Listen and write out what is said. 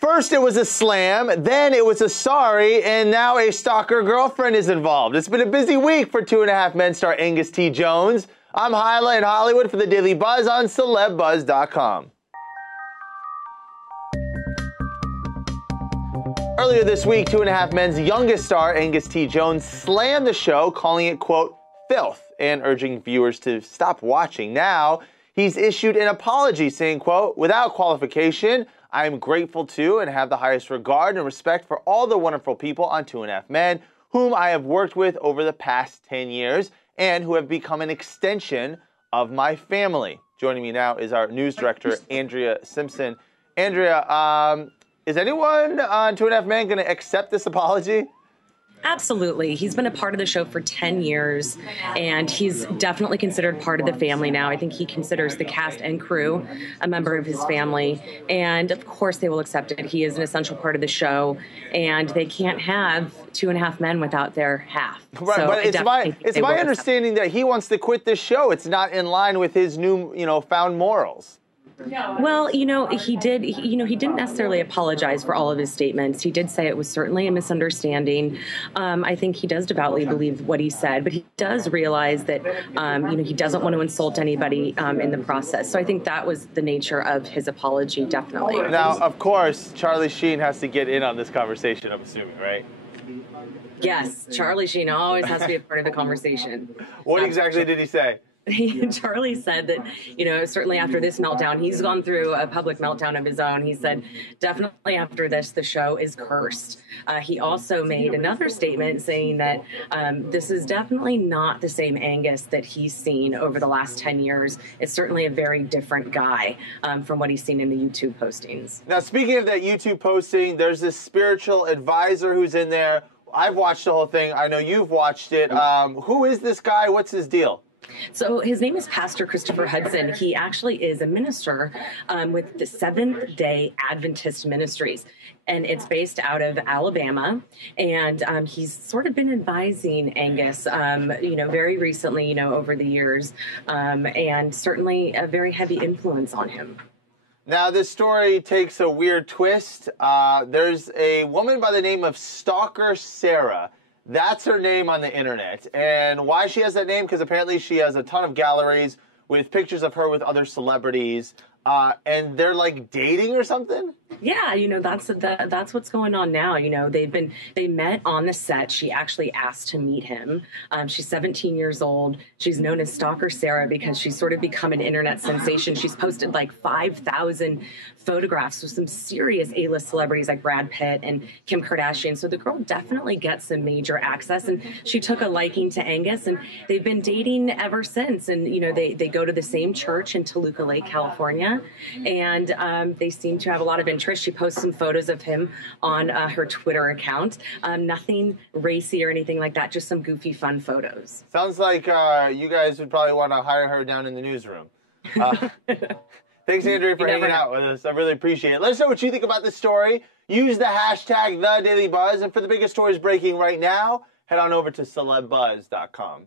First it was a slam, then it was a sorry, and now a stalker girlfriend is involved. It's been a busy week for 2.5 Men star Angus T. Jones. I'm Hyla in Hollywood for the Daily Buzz on CELEBUZZ.com. Earlier this week, 2.5 Men's youngest star, Angus T. Jones, slammed the show, calling it, quote, filth, and urging viewers to stop watching. Now, he's issued an apology saying, quote, without qualification, I am grateful to and have the highest regard and respect for all the wonderful people on 2.5 Men whom I have worked with over the past 10 years and who have become an extension of my family. Joining me now is our news director, Andrea Simpson. Andrea, is anyone on 2.5 Men going to accept this apology? Absolutely. He's been a part of the show for 10 years, and he's definitely considered part of the family now. I think he considers the cast and crew a member of his family, and of course they will accept it. He is an essential part of the show, and they can't have 2.5 Men without their half. Right, so but it's my understanding that he wants to quit this show. It's not in line with his new, found morals. Well, he didn't necessarily apologize for all of his statements. He did say it was certainly a misunderstanding. I think he does devoutly believe what he said, but he does realize that, he doesn't want to insult anybody in the process. So I think that was the nature of his apology, definitely. Now, of course, Charlie Sheen has to get in on this conversation, I'm assuming, right? Yes, Charlie Sheen always has to be a part of the conversation. What exactly did he say? Charlie said that, certainly after this meltdown, he's gone through a public meltdown of his own. He said, definitely after this, the show is cursed. He also made another statement saying that this is definitely not the same Angus that he's seen over the last 10 years. It's certainly a very different guy from what he's seen in the YouTube postings. Now, speaking of that YouTube posting, there's this spiritual advisor who's in there. I've watched the whole thing. I know you've watched it. Who is this guy? What's his deal? So his name is Pastor Christopher Hudson. He actually is a minister with the Seventh-day Adventist Ministries, and it's based out of Alabama. And he's sort of been advising Angus, very recently, over the years, and certainly a very heavy influence on him. Now, this story takes a weird twist. There's a woman by the name of Stalker Sarah. That's her name on the internet. And why she has that name? Because apparently she has a ton of galleries with pictures of her with other celebrities. And they're like dating or something? Yeah, that's what's going on now. They met on the set. She actually asked to meet him. She's 17 years old. She's known as Stalker Sarah because she's sort of become an internet sensation. She's posted like 5,000 photographs with some serious A-list celebrities like Brad Pitt and Kim Kardashian. So the girl definitely gets some major access, and she took a liking to Angus, and they've been dating ever since. And they go to the same church in Toluca Lake, California, and they seem to have a lot of interest. She posts some photos of him on her Twitter account. Nothing racy or anything like that, just some goofy, fun photos. Sounds like you guys would probably want to hire her down in the newsroom. Thanks, Andrea, for hanging out with us. I really appreciate it. Let us know what you think about this story. Use the hashtag #TheDailyBuzz. And for the biggest stories breaking right now, head on over to CELEBUZZ.com.